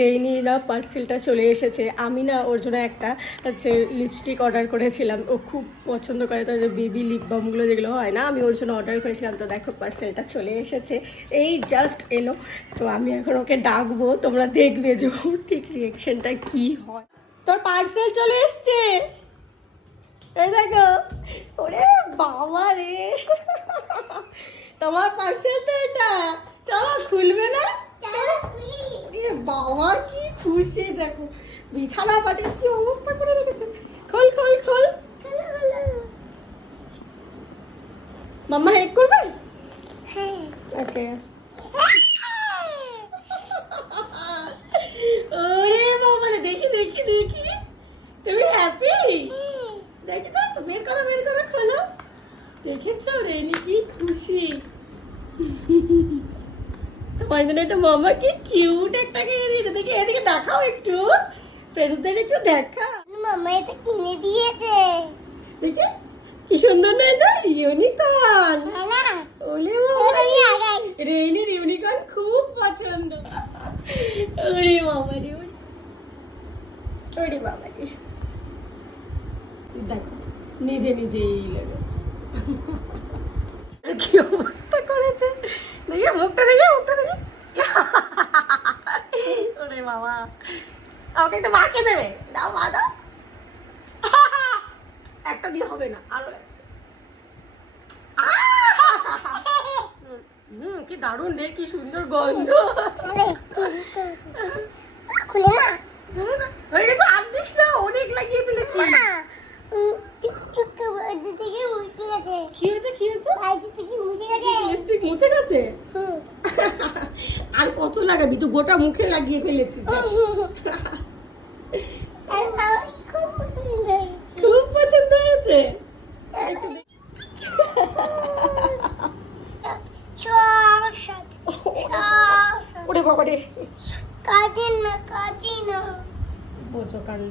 Rainy না পার্সেলটা চলে এসেছে। আমি না ওর জন্য একটা হচ্ছে লিপস্টিক অর্ডার করেছিলাম। ও খুব পছন্দ করে তো বেবি লিপ বামগুলো যেগুলো হয় না, আমি ওর জন্য অর্ডার করেছিলাম। তো দেখো, পার্সেলটা চলে এসেছে। এই জাস্ট এলো। তো আমি এখন ওকে ডাকবো, তোমরা দেখবে যে ওর ঠিক রিয়েকশনটা কি হয়। তোর পার্সেল চলে এসছে? এই দেখো। ওরে বাবা রে। তোমার পার্সেল তো এটা। চলো, খুলবে না? এ বাবা, কি খুশি, দেখো। বিছানা পাটি কি অবস্থা করে রেখেছে? খোল খোল খোল। মাম্মা হেল্প করবে? ওকে। ওরে বাবা রে, দেখি দেখি দেখি। তুমি হ্যাপি দেখি তো, বের করো বের করো, খোলো। দেখেছ রেনি, কি খুশি। তোমার জন্য একটা মামা কি কিউট একটা কিনে দিয়েছে। দেখি এদিকে দেখাও একটু। ফ্রেন্ডসদের একটু দেখা। মামা এটা কিনে দিয়েছে। দেখি কি সুন্দর না এটা? ইউনিকর্ন হ্যাঁ ওলে রেইনির ইউনিকর্ন খুব পছন্দ। ওরে বাবা রে ওরে। বাবা রে। দেখো নিজে নিজেই লেগেছে। কি অবস্থা করেছে? দেখে মুখটা দেখে মুখটা বাবা আমাকে একটা মাকে দেবে দাও মা দাও একটা দিয়ে হবে না আরও হুম কি দারুণ রে কি সুন্দর গন্ধ খুলে না হয়ে আর দিস না অনেক লাগিয়ে ফেলেছি মুছে গেছে থেকে মুছে গেছে লিপস্টিক মুছে গেছে হুম। কত লাগাবি? তো গোটা মুখে লাগিয়ে ফেলেছি খুব পছন্দ হয়েছে। ওরে বাবা রে না কাজে না। বোঝো কাণ্ড।